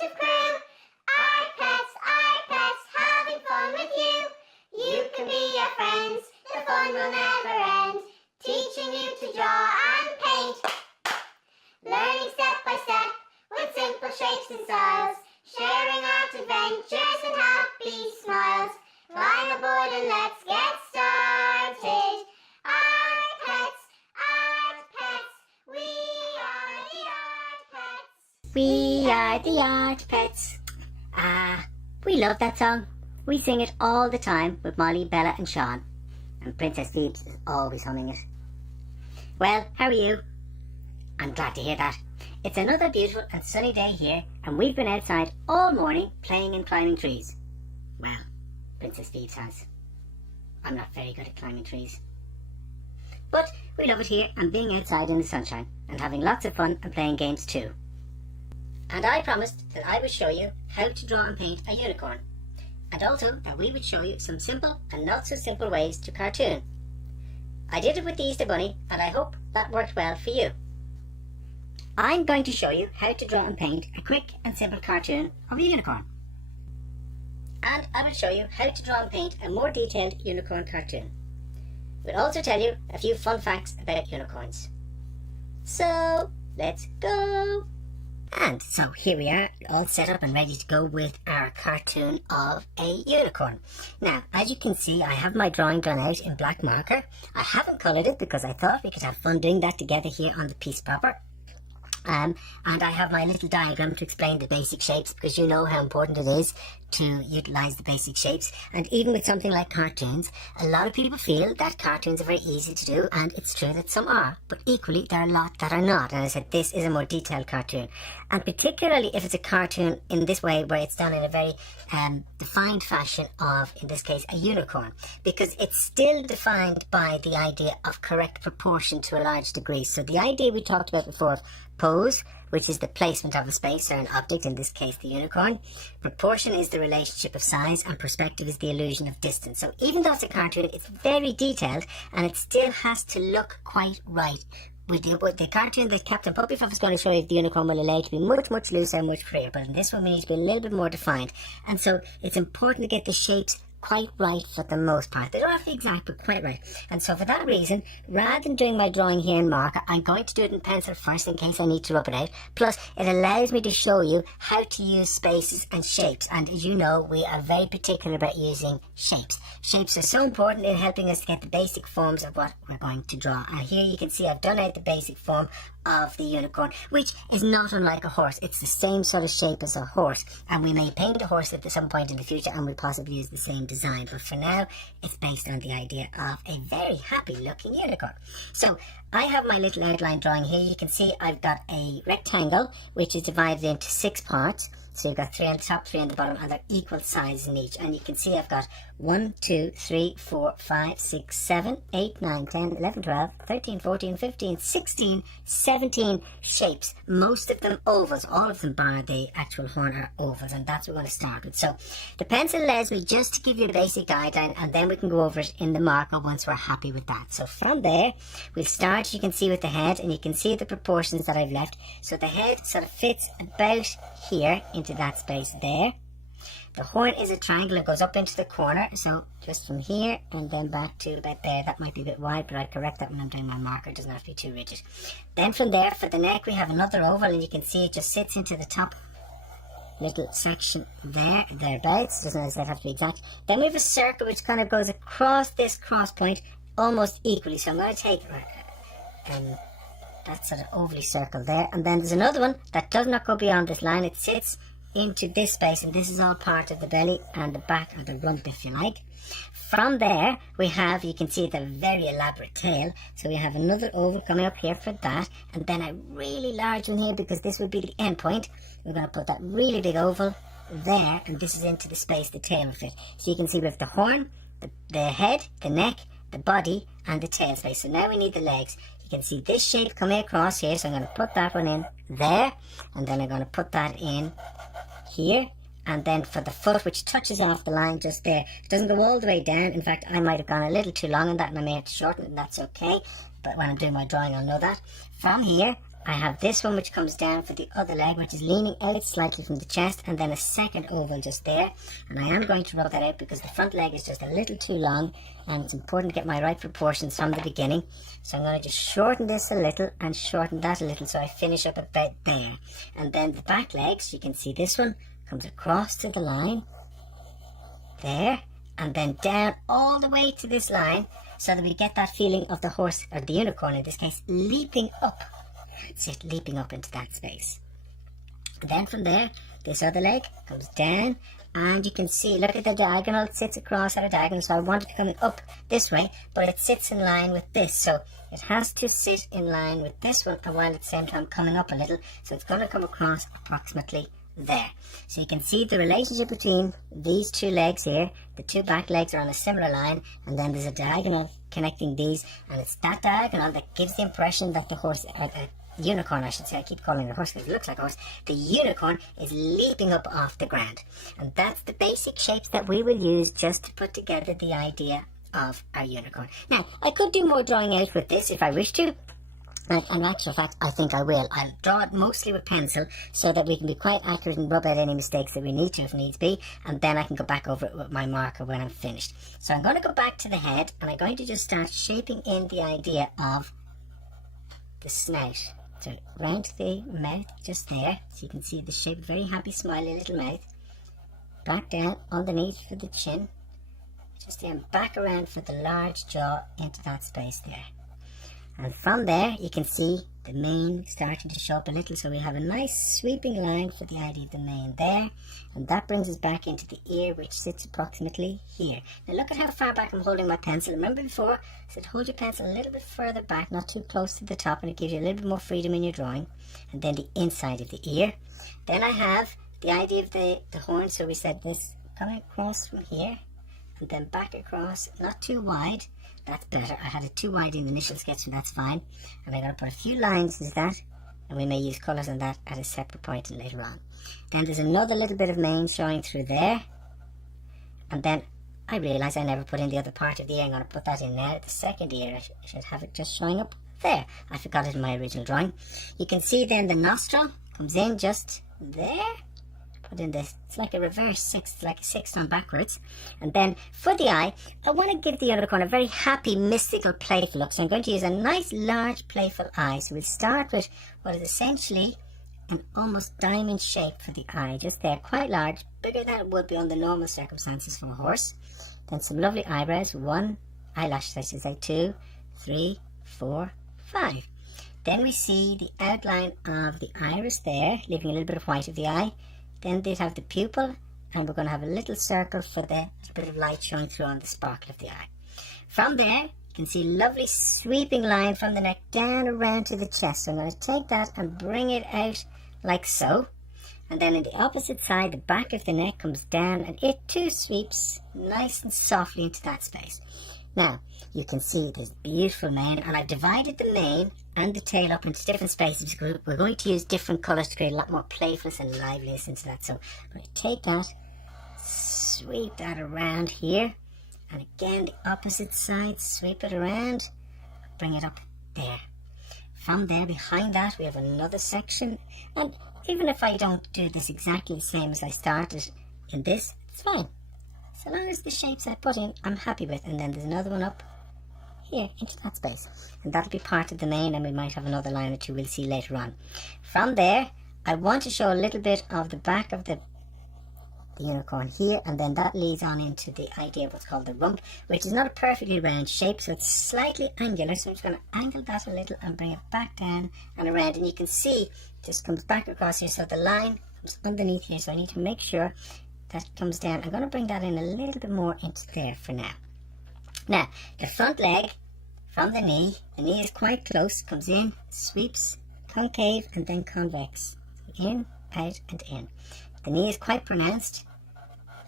of crew. iPets, having fun with you. You can be our friends, the fun will never end. Teaching you to draw and paint. Learning step by step with simple shapes and styles. Sharing out adventures and happy smiles. Climb aboard and let's get started. Art Pets, we are the Art Pets. We are the Art Pets. We love that song. We sing it all the time with Molly, Bella and Sean. And Princess Phoebes is always humming it. Well, how are you? I'm glad to hear that. It's another beautiful and sunny day here, and we've been outside all morning playing and climbing trees. Well, Princess Phoebes has. I'm not very good at climbing trees. But we love it here and being outside in the sunshine and having lots of fun and playing games too. And I promised that I would show you how to draw and paint a unicorn, and also that we would show you some simple and not so simple ways to cartoon. I did it with the Easter Bunny, and I hope that worked well for you. I'm going to show you how to draw and paint a quick and simple cartoon of a unicorn. And I will show you how to draw and paint a more detailed unicorn cartoon. We'll also tell you a few fun facts about unicorns. So, let's go! And so here we are, all set up and ready to go with our cartoon of a unicorn. Now, as you can see, I have my drawing done out in black marker. I haven't coloured it because I thought we could have fun doing that together here on the piece paper. And I have my little diagram to explain the basic shapes, because you know how important it is to utilise the basic shapes. And even with something like cartoons, a lot of people feel that cartoons are very easy to do, and it's true that some are, but equally there are a lot that are not. And I said this is a more detailed cartoon, and particularly if it's a cartoon in this way where it's done in a very defined fashion of, in this case, a unicorn, because it's still defined by the idea of correct proportion to a large degree. So the idea we talked about before of pose, which is the placement of a space or an object, in this case the unicorn. Proportion is the relationship of size, and perspective is the illusion of distance. So even though it's a cartoon, it's very detailed, and it still has to look quite right. With the cartoon that Captain Puppyfluff is going to show you, the unicorn will allow it to be much, much looser and much freer. But in this one, we need to be a little bit more defined. And so it's important to get the shapes quite right for the most part. They don't have to be exact, but quite right. And so for that reason, rather than doing my drawing here in marker, I'm going to do it in pencil first in case I need to rub it out. Plus, it allows me to show you how to use spaces and shapes. And as you know, we are very particular about using shapes. Shapes are so important in helping us to get the basic forms of what we're going to draw. And here you can see I've done out the basic form of the unicorn, which is not unlike a horse. It's the same sort of shape as a horse, and we may paint a horse at some point in the future, and we'll possibly use the same design, but for now it's based on the idea of a very happy looking unicorn. So I have my little outline drawing here. You can see I've got a rectangle which is divided into 6 parts. So you've got 3 on the top, 3 on the bottom, and they're equal sizes in each. And you can see I've got 1, 2, 3, 4, 5, 6, 7, 8, 9, 10, 11, 12, 13, 14, 15, 16, 17 shapes. Most of them ovals. All of them bar the actual horn are ovals, and that's what we're going to start with. So the pencil allows me just to give you the basic guideline, and then we can go over it in the marker once we're happy with that. So from there, we'll start, you can see, with the head, and you can see the proportions that I've left. So the head sort of fits about here into that space there. The horn is a triangle and goes up into the corner, so just from here and then back to about there. That might be a bit wide, but I'll correct that when I'm doing my marker. It doesn't have to be too rigid. Then from there, for the neck, we have another oval, and you can see it just sits into the top little section there, thereabouts. Doesn't necessarily have to be exact. Then we have a circle which kind of goes across this cross point almost equally. So I'm going to take that sort of ovally circle there, and then there's another one that does not go beyond this line. It sits into this space, and this is all part of the belly and the back of the rump, if you like. From there we have, you can see the very elaborate tail, so we have another oval coming up here for that, and then a really large one here because this would be the end point. We're going to put that really big oval there, and this is into the space the tail will fit. So you can see we have the horn, the head, the neck, the body, and the tail space. So now we need the legs. You can see this shape coming across here, so I'm going to put that one in there, and then I'm going to put that in here, and then for the foot, which touches off the line just there, it doesn't go all the way down. In fact, I might have gone a little too long on that, and I may have to shorten it, and that's okay, but when I'm doing my drawing I'll know that. From here, I have this one which comes down for the other leg, which is leaning out slightly from the chest, and then a second oval just there. And I am going to rub that out because the front leg is just a little too long, and it's important to get my right proportions from the beginning. So I'm going to just shorten this a little and shorten that a little so I finish up about there. And then the back legs, you can see this one comes across to the line there, and then down all the way to this line, so that we get that feeling of the horse, or the unicorn in this case, leaping up. That's it, leaping up into that space. And then from there, this other leg comes down, and you can see, look at the diagonal, it sits across at a diagonal, so I want it to come up this way, but it sits in line with this, so it has to sit in line with this one, and while at the same time coming up a little, so it's going to come across approximately there. So you can see the relationship between these two legs here. The two back legs are on a similar line, and then there's a diagonal connecting these, and it's that diagonal that gives the impression that the horse, unicorn I should say, I keep calling it a horse because it looks like a horse, the unicorn is leaping up off the ground. And that's the basic shapes that we will use just to put together the idea of our unicorn. Now, I could do more drawing out with this if I wish to. And in actual fact, I think I will. I'll draw it mostly with pencil so that we can be quite accurate and rub out any mistakes that we need to if needs be, and then I can go back over it with my marker when I'm finished. So I'm going to go back to the head, and I'm going to just start shaping in the idea of the snout. So round the mouth just there, so you can see the shape, very happy smiley little mouth. Back down underneath for the chin, just then back around for the large jaw into that space there. And from there you can see the mane starting to show up a little, so we have a nice sweeping line for the idea of the mane there, and that brings us back into the ear, which sits approximately here. Now look at how far back I'm holding my pencil. Remember before I said hold your pencil a little bit further back, not too close to the top, and it gives you a little bit more freedom in your drawing. And then the inside of the ear. Then I have the idea of the horn, so we said this coming across from here and then back across, not too wide. That's better. I had it too wide in the initial sketch, and that's fine. And I'm going to put a few lines as that, and we may use colours on that at a separate point and later on. Then there's another little bit of mane showing through there, and then I realise I never put in the other part of the ear. I'm going to put that in now. The second ear, I should have it just showing up there. I forgot it in my original drawing. You can see then the nostril comes in just there. Put in this, it's like a reverse six, like a six on backwards. And then for the eye, I want to give the unicorn a very happy, mystical, playful look. So I'm going to use a nice, large, playful eye. So we'll start with what is essentially an almost diamond shape for the eye, just there, quite large, bigger than it would be under normal circumstances for a horse. Then some lovely eyebrows, 1 eyelash, I should say, 2, 3, 4, 5. Then we see the outline of the iris there, leaving a little bit of white of the eye. Then they'd have the pupil, and we're going to have a little circle for the bit of light showing through on the sparkle of the eye. From there, you can see a lovely sweeping line from the neck down around to the chest. So I'm going to take that and bring it out like so. And then in the opposite side, the back of the neck comes down, and it too sweeps nice and softly into that space. Now, you can see this beautiful mane, and I've divided the mane and the tail up into different spaces because we're going to use different colours to create a lot more playfulness and liveliness into that. So I'm going to take that, sweep that around here, and again the opposite side, sweep it around, bring it up there. From there, behind that, we have another section, and even if I don't do this exactly the same as I started in this, it's fine. So long as the shapes I put in, I'm happy with. And then there's another one up here into that space. And that'll be part of the mane, and we might have another line that you will see later on. From there, I want to show a little bit of the back of the unicorn here, and then that leads on into the idea of what's called the rump, which is not a perfectly round shape, so it's slightly angular. So I'm just going to angle that a little and bring it back down and around, and you can see it just comes back across here, so the line comes underneath here, so I need to make sure that comes down. I'm going to bring that in a little bit more into there for now. Now, the front leg from the knee is quite close, comes in, sweeps, concave and then convex. In, out and in. The knee is quite pronounced,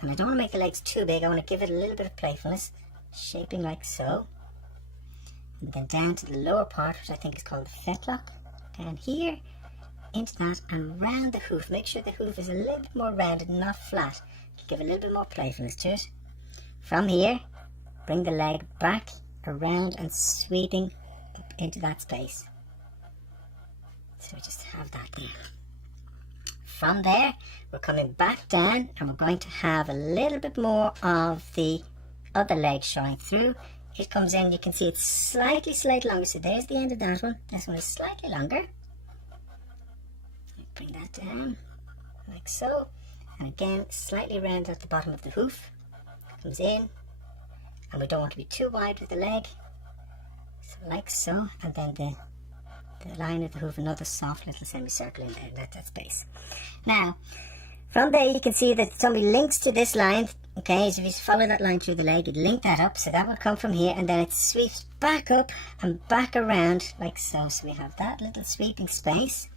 and I don't want to make the legs too big. I want to give it a little bit of playfulness, shaping like so. And then down to the lower part, which I think is called the fetlock. Down here, into that, and round the hoof. Make sure the hoof is a little bit more rounded and not flat. Give a little bit more playfulness to it. From here, bring the leg back, around and sweeping up into that space. So we just have that there. From there, we're coming back down and we're going to have a little bit more of the other leg showing through. It comes in, you can see it's slightly longer. So there's the end of that one. This one is slightly longer. Bring that down like so. And again, slightly round at the bottom of the hoof. Comes in. And we don't want to be too wide with the leg. So like so. And then the line of the hoof, another soft little semicircle in there, let that space. Now, from there you can see that somebody links to this line, okay, so if you follow that line through the leg, you'd link that up, so that will come from here, and then it sweeps back up and back around, like so. So we have that little sweeping space,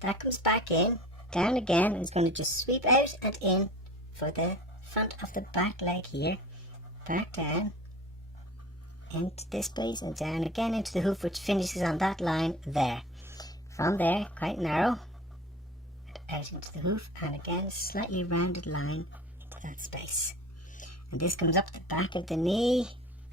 that comes back in, down again, and it's going to just sweep out and in for the front of the back leg here, back down, into this place and down again into the hoof, which finishes on that line there. From there, quite narrow, out into the hoof, and again slightly rounded line into that space. And this comes up the back of the knee,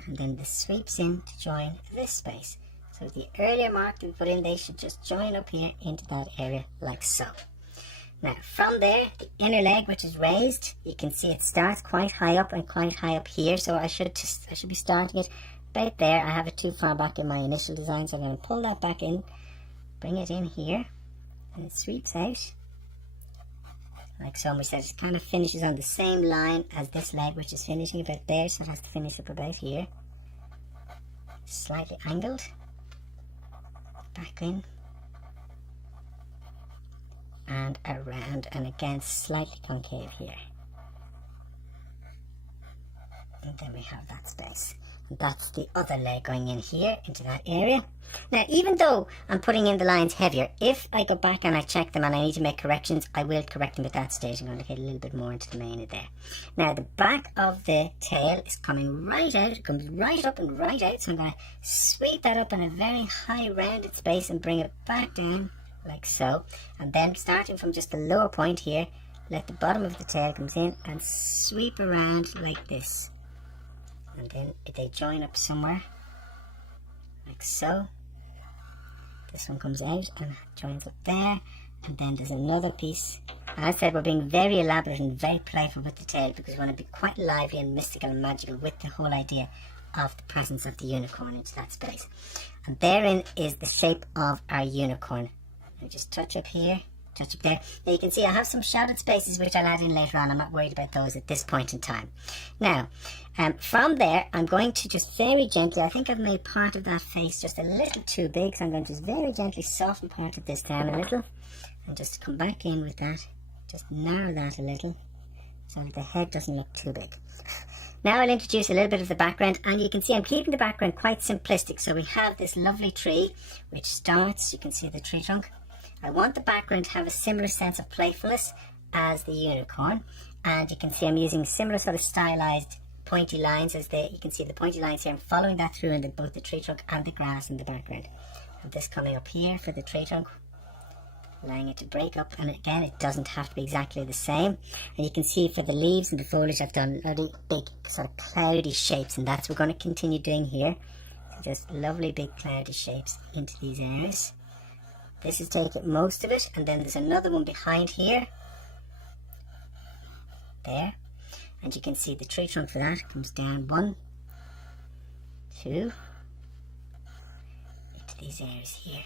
and then this sweeps in to join this space. So the earlier mark that we put in, they should just join up here into that area like so. Now from there, the inner leg, which is raised, you can see it starts quite high up and quite high up here, so I should be starting it about there. I have it too far back in my initial design, so I'm going to pull that back in, bring it in here, and it sweeps out like so. And we said it kind of finishes on the same line as this leg, which is finishing about there, so it has to finish up about here, slightly angled, back in and around, and again slightly concave here, and then we have that space. And that's the other leg going in here into that area. Now, even though I'm putting in the lines heavier, if I go back and I check them and I need to make corrections, I will correct them at that stage. I'm going to get a little bit more into the mane there. Now, the back of the tail is coming right out. It comes right up and right out. So I'm going to sweep that up in a very high rounded space and bring it back down like so. And then starting from just the lower point here, let the bottom of the tail comes in and sweep around like this. And then they join up somewhere like so. This one comes out and joins up there, and then there's another piece. And I said we're being very elaborate and very playful with the tail because we want to be quite lively and mystical and magical with the whole idea of the presence of the unicorn into that space. And therein is the shape of our unicorn. I just touch up here, touch up there. Now you can see I have some shadowed spaces which I'll add in later on. I'm not worried about those at this point in time. Now, from there, I'm going to just very gently, I think I've made part of that face just a little too big, so I'm going to just very gently soften part of this down a little, and just come back in with that, just narrow that a little, so that the head doesn't look too big. Now I'll introduce a little bit of the background, and you can see I'm keeping the background quite simplistic. So we have this lovely tree, which starts, you can see the tree trunk. I want the background to have a similar sense of playfulness as the unicorn, and you can see I'm using similar sort of stylized pointy lines as you can see the pointy lines here. I'm following that through in both the tree trunk and the grass in the background. And this coming up here for the tree trunk, allowing it to break up, and again it doesn't have to be exactly the same. And you can see for the leaves and the foliage I've done really big sort of cloudy shapes, and that's what we're going to continue doing here. So just lovely big cloudy shapes into these areas. This is taking most of it, and then there's another one behind here, there, and you can see the tree trunk for that comes down 1, 2, into these areas here,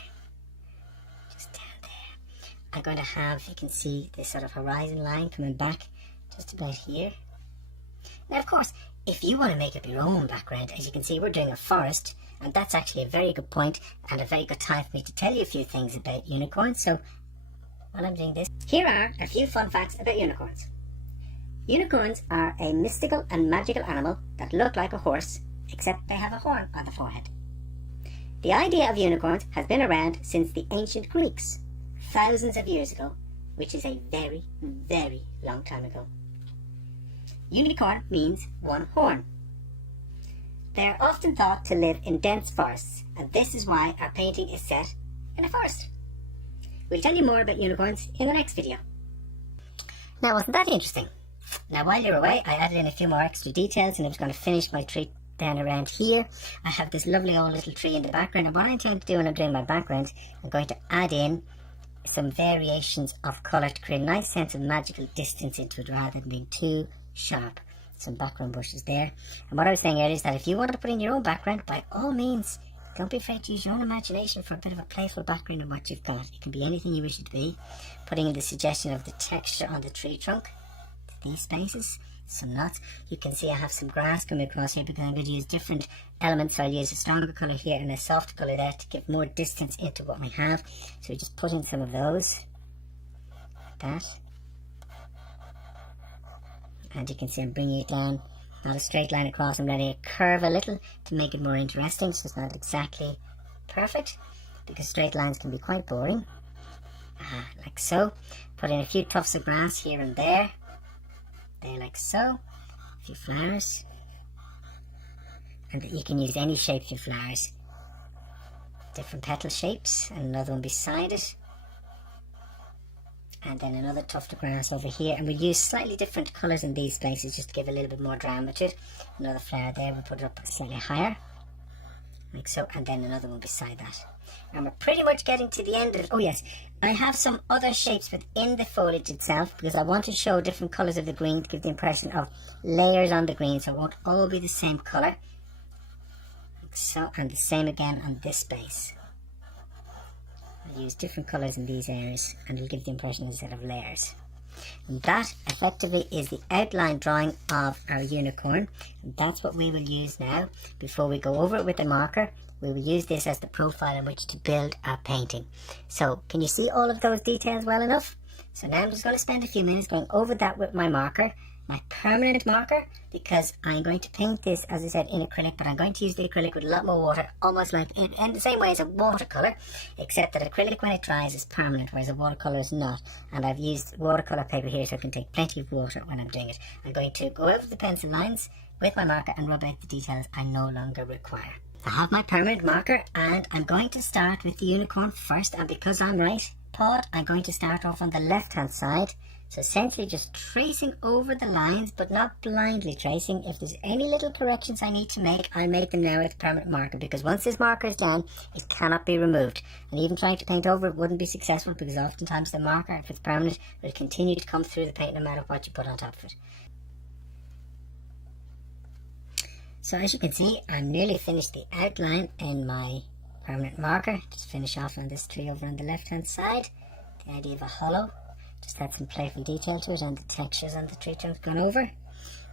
just down there. I'm going to have, you can see this sort of horizon line coming back just about here. Now of course, if you want to make up your own background, as you can see we're doing a forest, and that's actually a very good point and a very good time for me to tell you a few things about unicorns. So while I'm doing this, here are a few fun facts about unicorns. Unicorns are a mystical and magical animal that look like a horse, except they have a horn on the forehead. The idea of unicorns has been around since the ancient Greeks, thousands of years ago, which is a very, very long time ago. Unicorn means one horn. They are often thought to live in dense forests, and this is why our painting is set in a forest. We'll tell you more about unicorns in the next video. Now, wasn't that interesting? Now, while you're away, I added in a few more extra details, and I was going to finish my tree down around here. I have this lovely old little tree in the background, and what I intend to do when I'm doing my background, I'm going to add in some variations of colour to create a nice sense of magical distance into it rather than being too sharp. Some background bushes there. And what I was saying earlier is that if you want to put in your own background, by all means, don't be afraid to use your own imagination for a bit of a playful background of what you've got. It can be anything you wish it to be. Putting in the suggestion of the texture on the tree trunk, these spaces, some knots. You can see I have some grass coming across here because I'm going to use different elements. So I'll use a stronger colour here and a softer colour there to give more distance into what we have. So we just put in some of those, like that. And you can see I'm bringing it down, not a straight line across, I'm letting it curve a little to make it more interesting, so it's not exactly perfect, because straight lines can be quite boring. Like so. Put in a few tufts of grass here and there, like so. A few flowers, and you can use any shape for flowers. Different petal shapes, and another one beside it. And then another tuft of grass over here, and we'll use slightly different colours in these places just to give a little bit more drama to it. Another flower there, we'll put it up slightly higher, like so, and then another one beside that. And we're pretty much getting to the end of it. Oh yes, I have some other shapes within the foliage itself because I want to show different colours of the green to give the impression of layers on the green, so it won't all be the same colour. Like so, and the same again on this base. I'll use different colours in these areas and it'll give the impression instead of layers. And that effectively is the outline drawing of our unicorn, and that's what we will use now. Before we go over it with a marker, we will use this as the profile in which to build our painting. So can you see all of those details well enough? So now I'm just going to spend a few minutes going over that with my marker, my permanent marker, because I'm going to paint this, as I said, in acrylic, but I'm going to use the acrylic with a lot more water, almost like in the same way as a watercolour, except that acrylic when it dries is permanent, whereas a watercolour is not. And I've used watercolour paper here so I can take plenty of water when I'm doing it. I'm going to go over the pencil lines with my marker and rub out the details I no longer require. I have my permanent marker and I'm going to start with the unicorn first, and because I'm right, I'm going to start off on the left hand side. So essentially just tracing over the lines, but not blindly tracing. If there's any little corrections I need to make, I'll make them now with the permanent marker, because once this marker is done, it cannot be removed. And even trying to paint over it wouldn't be successful, because oftentimes the marker, if it's permanent, will continue to come through the paint no matter what you put on top of it. So as you can see, I'm nearly finished the outline in my permanent marker. Just finish off on this tree over on the left hand side. The idea of a hollow. Just add some playful detail to it, and the textures on the tree trunk gone over.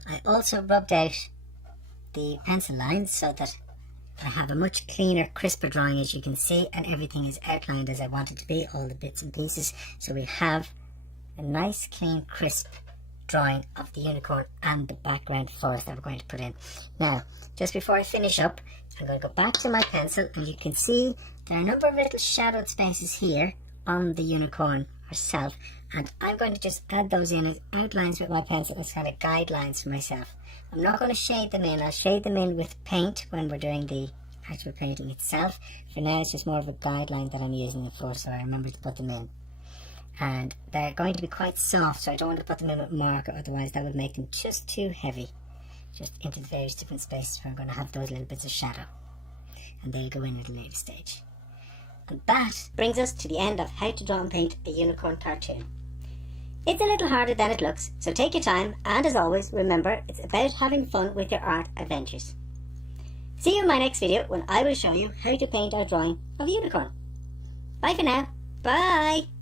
I also rubbed out the pencil lines so that I have a much cleaner, crisper drawing, as you can see, and everything is outlined as I want it to be, all the bits and pieces. So we have a nice, clean, crisp drawing of the unicorn and the background for it that we're going to put in. Now, just before I finish up, I'm going to go back to my pencil, and you can see there are a number of little shadowed spaces here on the unicorn herself, and I'm going to just add those in as outlines with my pencil as kind of guidelines for myself. I'm not going to shade them in. I'll shade them in with paint when we're doing the actual painting itself. For now it's just more of a guideline that I'm using it for, so I remember to put them in. And they're going to be quite soft, so I don't want to put them in with marker, otherwise that would make them just too heavy. Just into the various different spaces where I'm going to have those little bits of shadow, and they'll go in at a later stage. And that brings us to the end of how to draw and paint a unicorn cartoon. It's a little harder than it looks, so take your time, and as always, remember, it's about having fun with your art adventures. See you in my next video when I will show you how to paint or drawing of a unicorn. Bye for now. Bye!